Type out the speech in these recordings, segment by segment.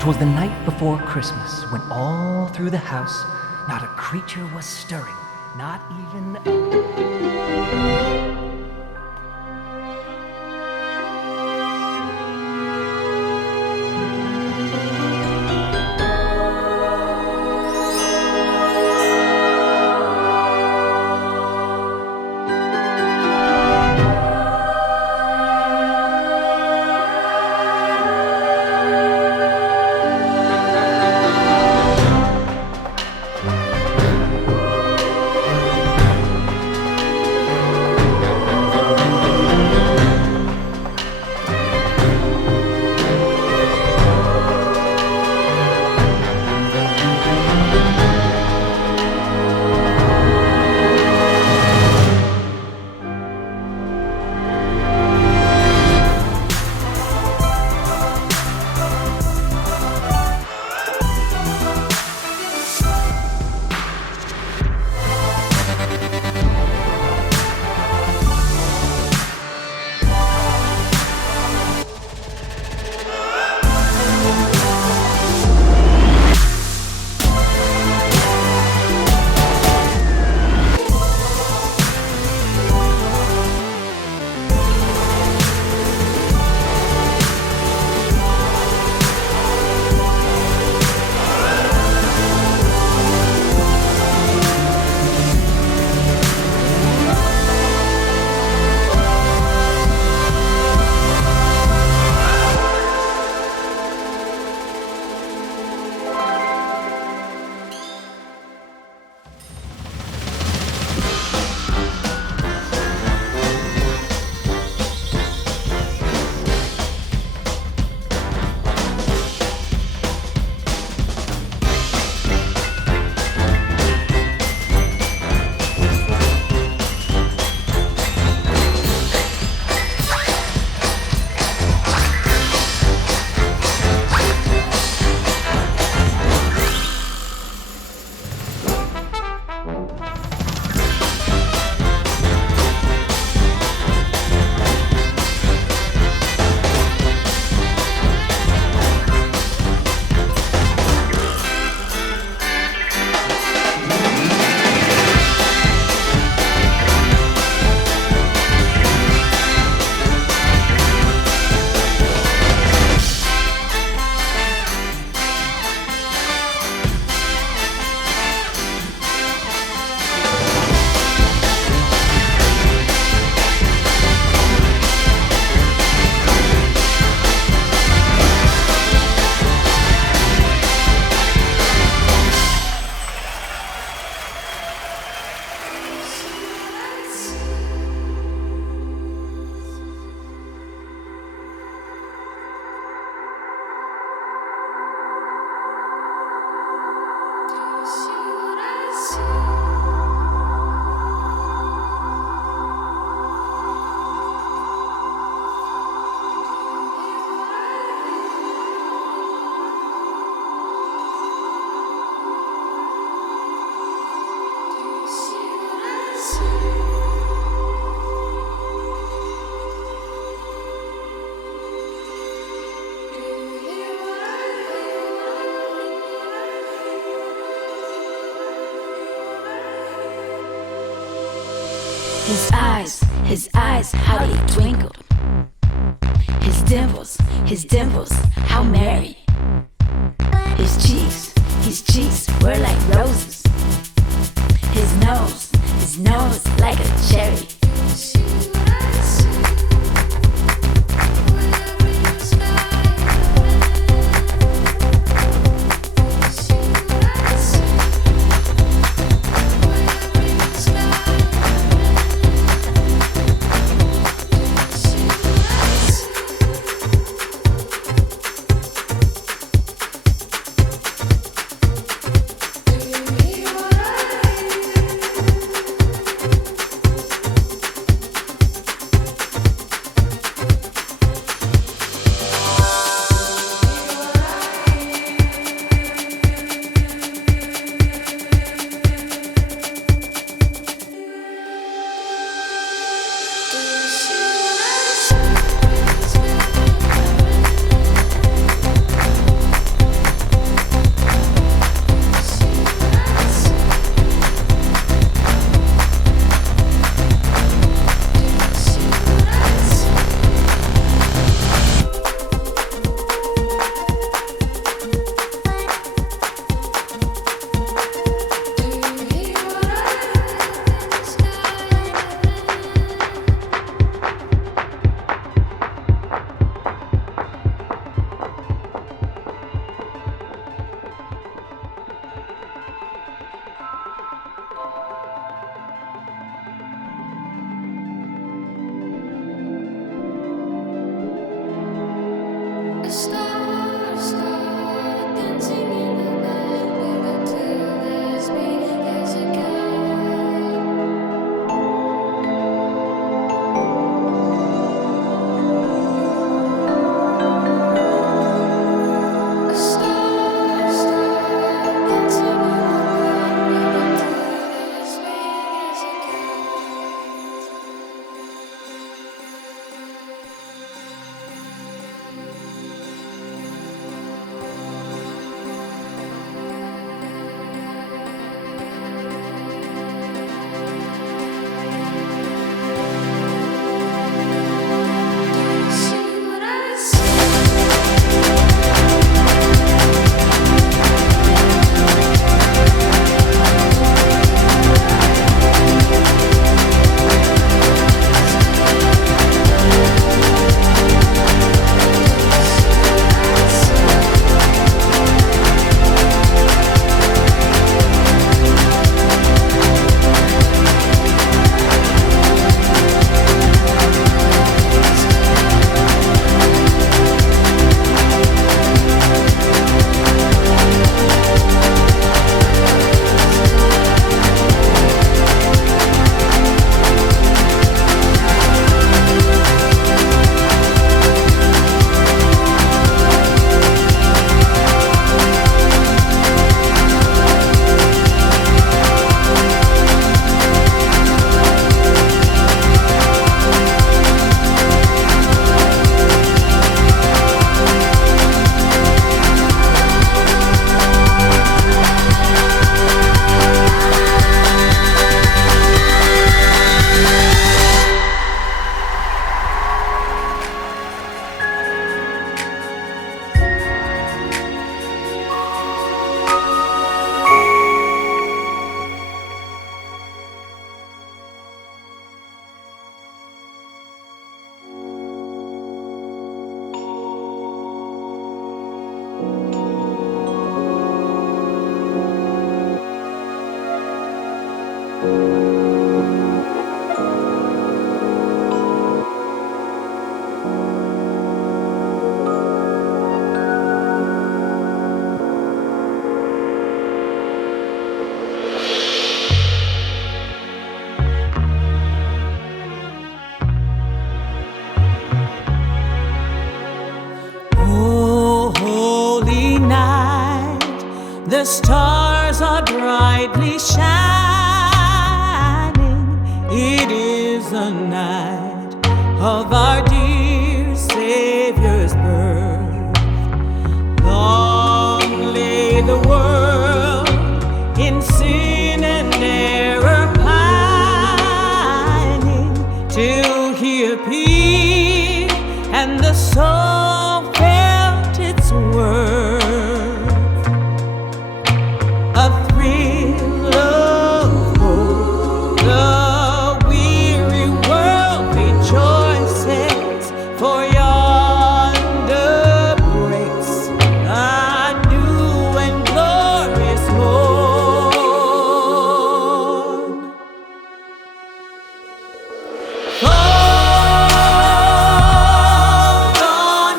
'Twas the night before Christmas, when all through the house not a creature was stirring, not even His eyes, how they twinkled. His dimples, how merry. His cheeks were like roses. His nose like a cherry. The stars are brightly shining. It is the night of our dear Savior's birth. Long lay the world in sin and error pining, till He appeared and the soul felt its worth. Hold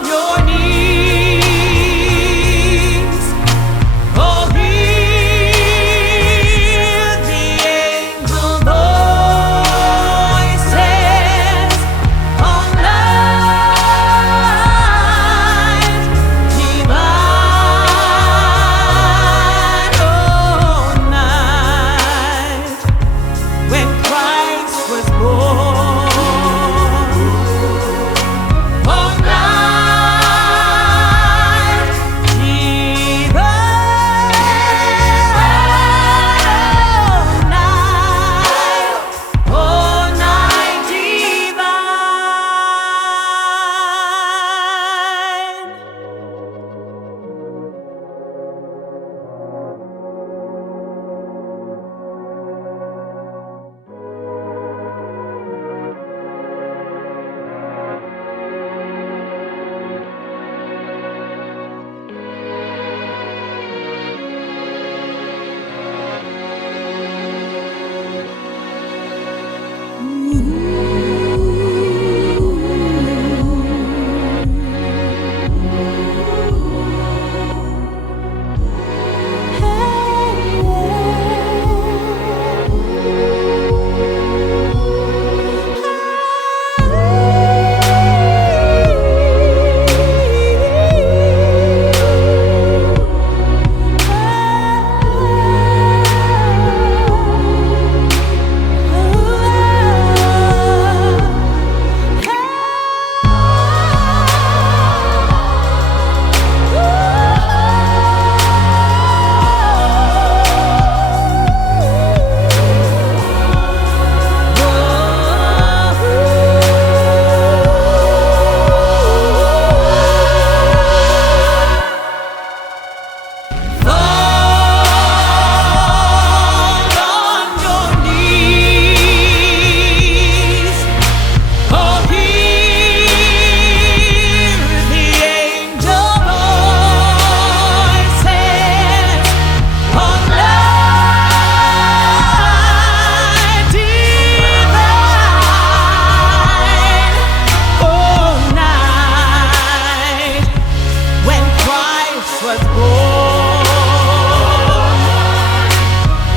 was born.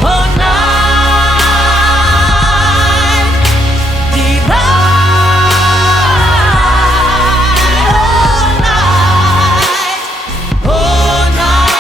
Oh, night divine. Oh, night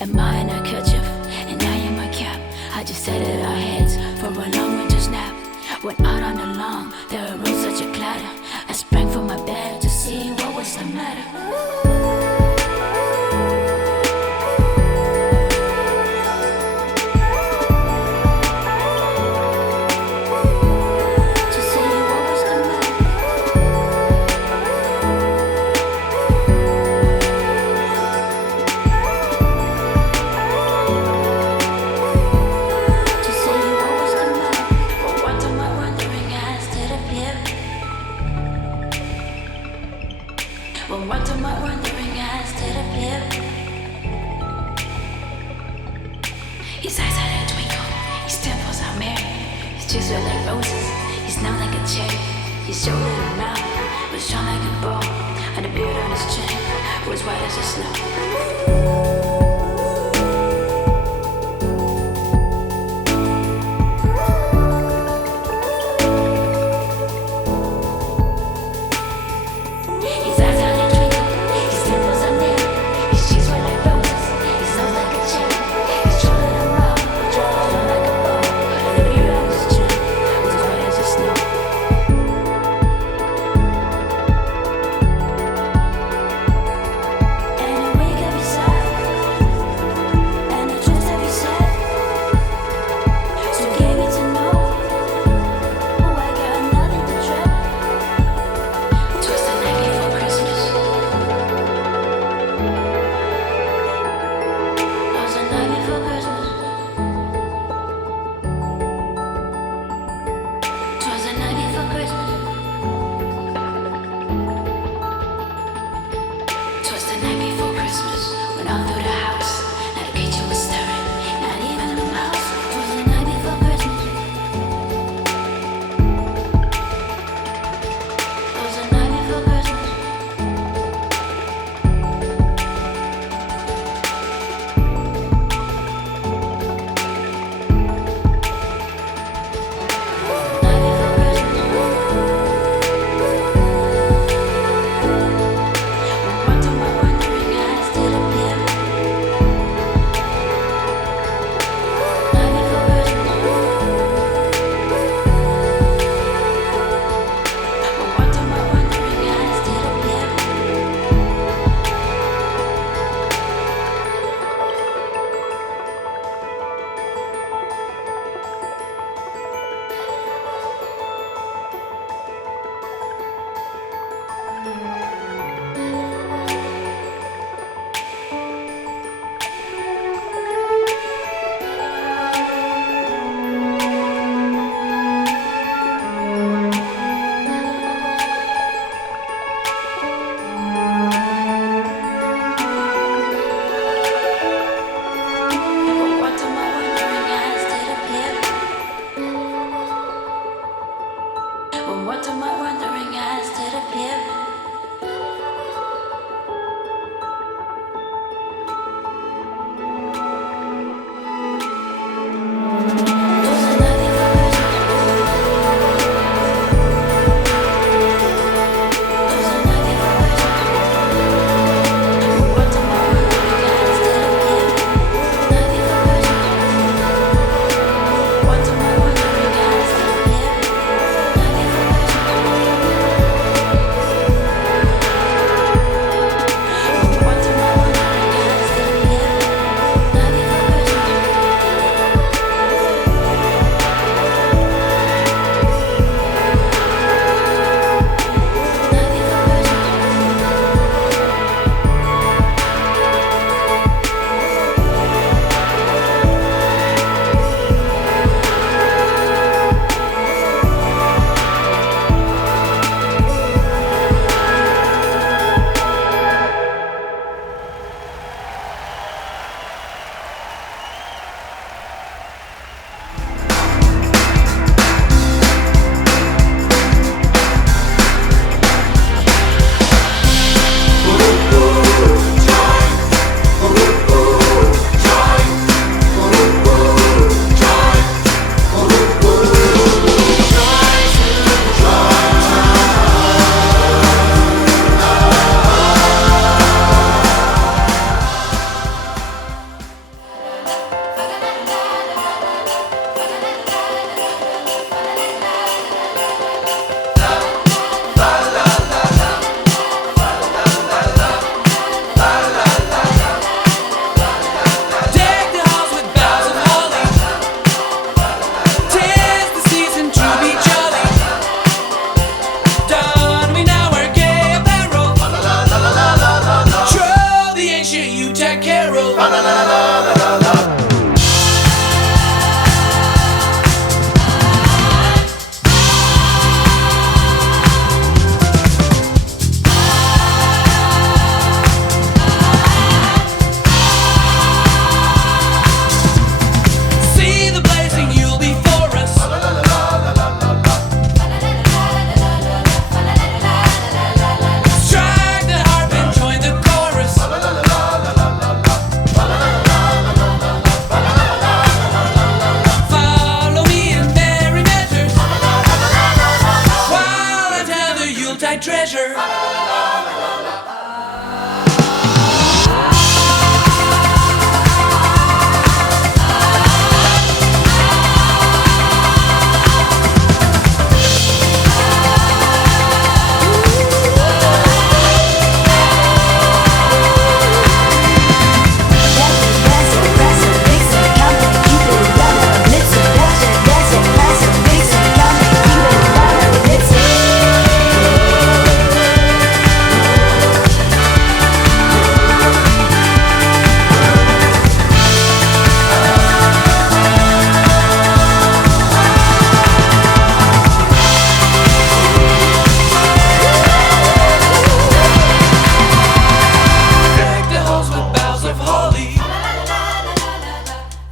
Admiring her kerchief and I in my cap. I just sat at our heads for a long winter's nap. Went out on the lawn, there arose such a clatter. I sprang from my bed to see what was the matter. cheeks were like roses. He smelled like a cherry. His shoulder and mouth was strong like a bow, and the beard on his chin was white as the snow.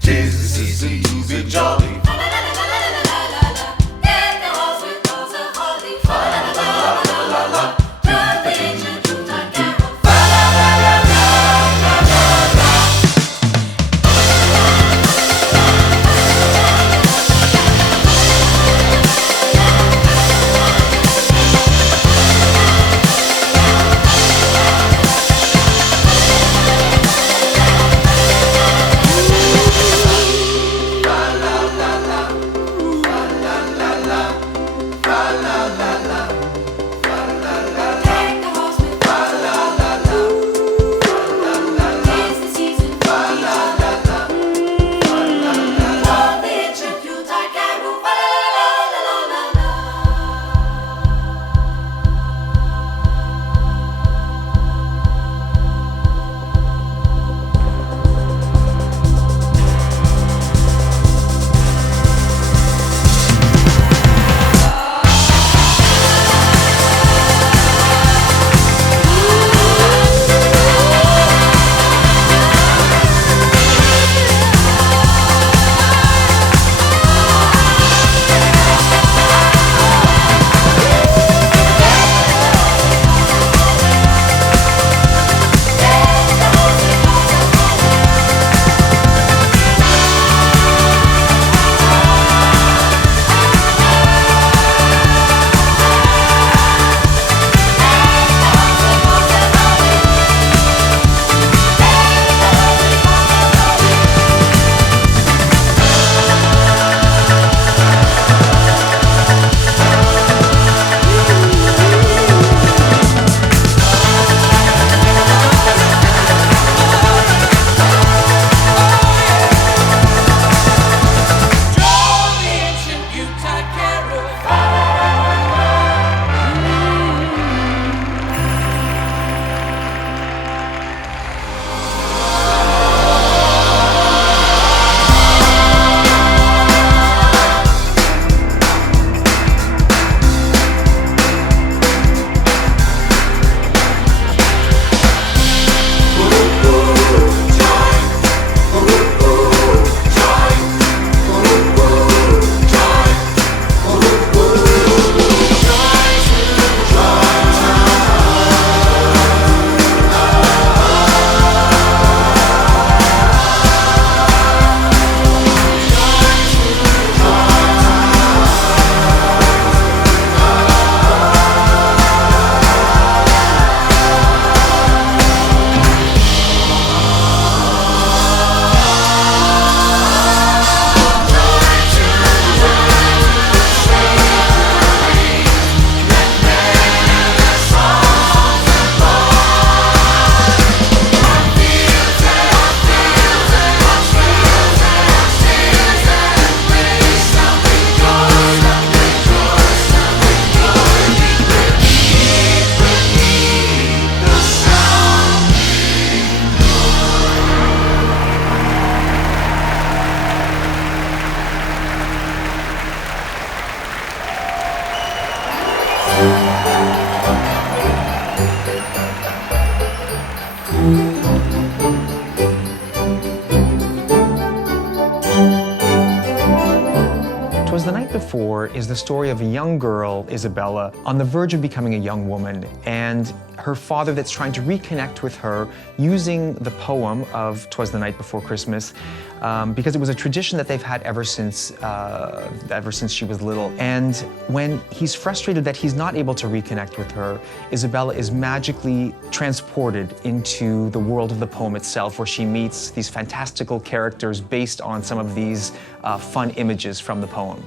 'Tis the season to be jolly. Twas the Night Before is the story of a young girl, Isabella, on the verge of becoming a young woman, and her father that's trying to reconnect with her using the poem of Twas the Night Before Christmas, because it was a tradition that they've had ever since she was little. And when he's frustrated that he's not able to reconnect with her, Isabella is magically transported into the world of the poem itself, where she meets these fantastical characters based on some of these fun images from the poem.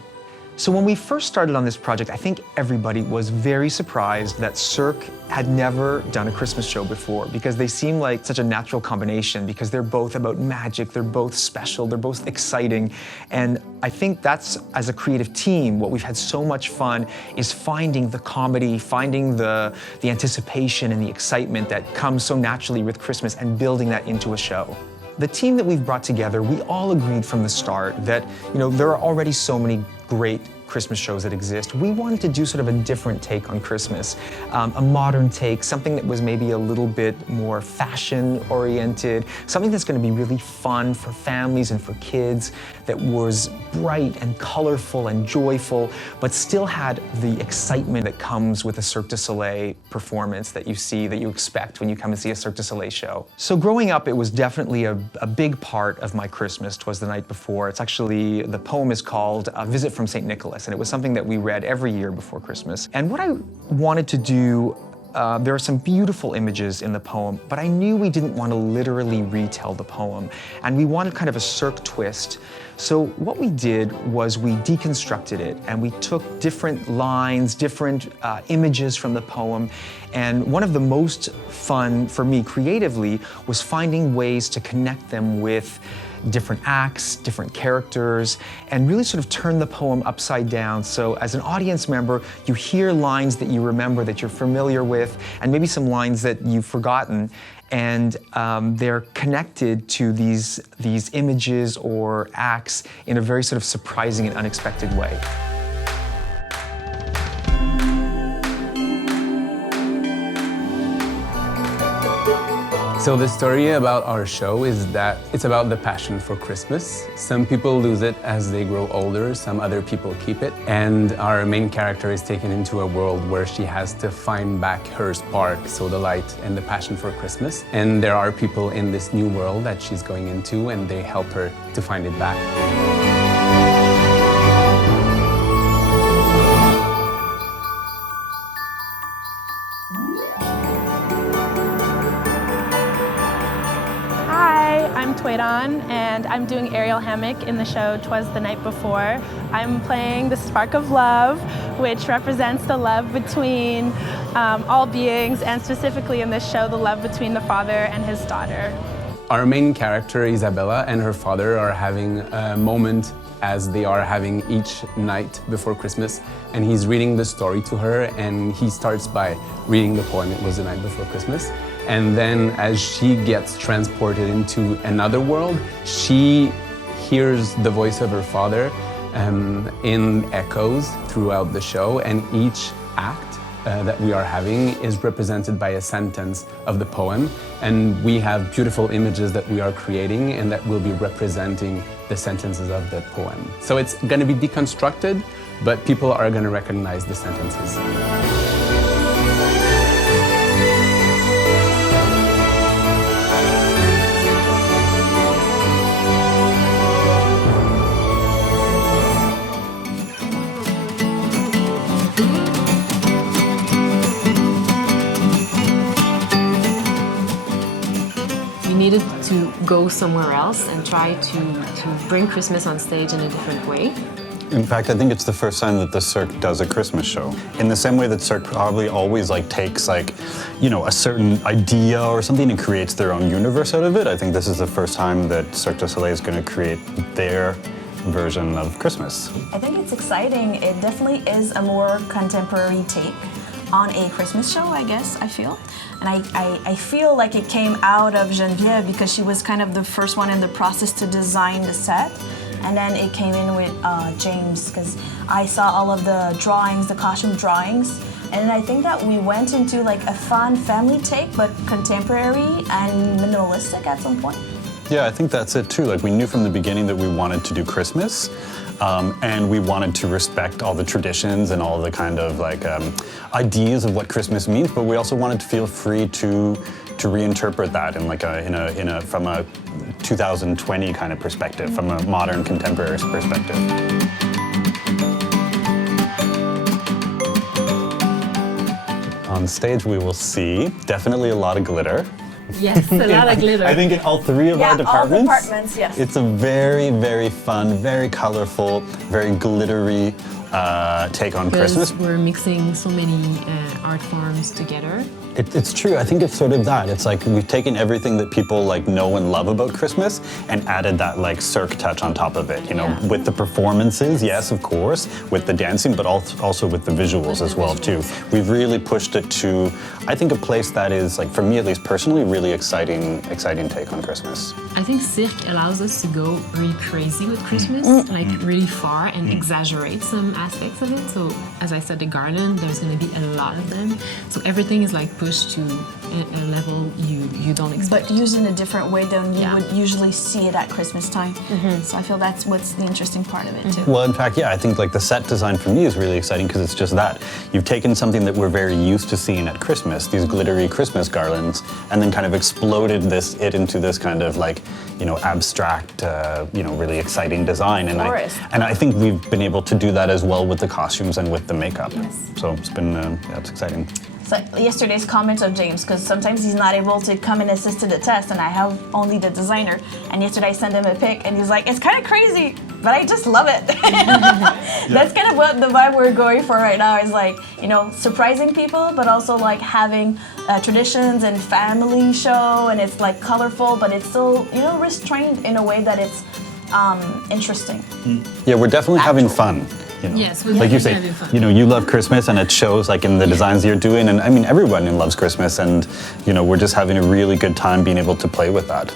So when we first started on this project, I think everybody was very surprised that Cirque had never done a Christmas show before, because they seem like such a natural combination, because they're both about magic, they're both special, they're both exciting. And I think that's, as a creative team, what we've had so much fun is finding the comedy, finding the anticipation and the excitement that comes so naturally with Christmas and building that into a show. The team that we've brought together, we all agreed from the start that, there are already so many great Christmas shows that exist, we wanted to do sort of a different take on Christmas, a modern take, something that was maybe a little bit more fashion-oriented, something that's going to be really fun for families and for kids, that was bright and colorful and joyful, but still had the excitement that comes with a Cirque du Soleil performance that you see, that you expect when you come and see a Cirque du Soleil show. So growing up, it was definitely a big part of my Christmas, Twas the Night Before. It's actually, the poem is called A Visit from St. Nicholas, and it was something that we read every year before Christmas. And what I wanted to do, there are some beautiful images in the poem, but I knew we didn't want to literally retell the poem, and we wanted kind of a Cirque twist. So what we did was we deconstructed it, and we took different lines, different images from the poem, and one of the most fun for me creatively was finding ways to connect them with different acts, different characters, and really sort of turn the poem upside down. So as an audience member, you hear lines that you remember, that you're familiar with, and maybe some lines that you've forgotten, and they're connected to these images or acts in a very sort of surprising and unexpected way. So the story about our show is that it's about the passion for Christmas. Some people lose it as they grow older, some other people keep it. And our main character is taken into a world where she has to find back her spark, so the light and the passion for Christmas. And there are people in this new world that she's going into, and they help her to find it back. I'm Twas, and I'm doing aerial hammock in the show Twas the Night Before. I'm playing the spark of love, which represents the love between all beings, and specifically in this show, the love between the father and his daughter. Our main character, Isabella, and her father are having a moment as they are having each night before Christmas, and he's reading the story to her, and he starts by reading the poem, It Was the Night Before Christmas. And then as she gets transported into another world, she hears the voice of her father in echoes throughout the show, and each act that we are having is represented by a sentence of the poem, and we have beautiful images that we are creating and that will be representing the sentences of that poem. So it's going to be deconstructed, but people are going to recognize the sentences. Needed to go somewhere else and try to bring Christmas on stage in a different way. In fact, I think it's the first time that the Cirque does a Christmas show. In the same way that Cirque probably always takes a certain idea or something and creates their own universe out of it, I think this is the first time that Cirque du Soleil is going to create their version of Christmas. I think it's exciting. It definitely is a more contemporary take on a Christmas show, I guess, I feel. And I feel like it came out of Geneviève because she was kind of the first one in the process to design the set. And then it came in with James, because I saw all of the drawings, the costume drawings. And I think that we went into a fun family take, but contemporary and minimalistic at some point. Yeah, I think that's it too. We knew from the beginning that we wanted to do Christmas. And we wanted to respect all the traditions and all the kind of ideas of what Christmas means, but we also wanted to feel free to reinterpret that in from a 2020 kind of perspective, from a modern contemporary perspective. On stage, we will see definitely a lot of glitter. Yes, a lot of glitter. I think in all three of our departments, all departments, yes. It's a very, very fun, very colorful, very glittery take on Christmas. We're mixing so many art forms together. It's true. I think it's sort of that. It's like we've taken everything that people like know and love about Christmas and added that like Cirque touch on top of it. You know, with the performances, yes, of course, with the dancing, but also with the visuals as well too. We've really pushed it to, I think, a place that is like, for me at least personally, really exciting take on Christmas. I think Cirque allows us to go really crazy with Christmas, like really far and exaggerate some aspects of it. So as I said, the garland, there's going to be a lot of them. So everything is like pushed to a level you don't expect. But used in a different way than you would usually see it at Christmas time. So I feel that's what's the interesting part of it too. Well, in fact, yeah, I think like the set design for me is really exciting because it's just that. You've taken something that we're very used to seeing at Christmas, these glittery Christmas garlands, and then kind of exploded it into this kind of like, you know, abstract, you know, really exciting design. And I think we've been able to do that as well with the costumes and with the makeup. Yes. So it's been, yeah, it's exciting. So yesterday's comment of James, because sometimes he's not able to come and assist to the test, and I have only the designer. And yesterday I sent him a pic, and he's like, "It's kind of crazy, but I just love it." That's kind of what the vibe we're going for right now. Is like, you know, surprising people, but also like having traditions and family show, and it's like colorful, but it's still, you know, restrained in a way that it's interesting. Yeah, we're definitely having fun. You know? Yes, we're like you definitely say, having fun. you know, you love Christmas, and it shows like in the designs you're doing. And I mean, everyone loves Christmas, and you know, we're just having a really good time being able to play with that.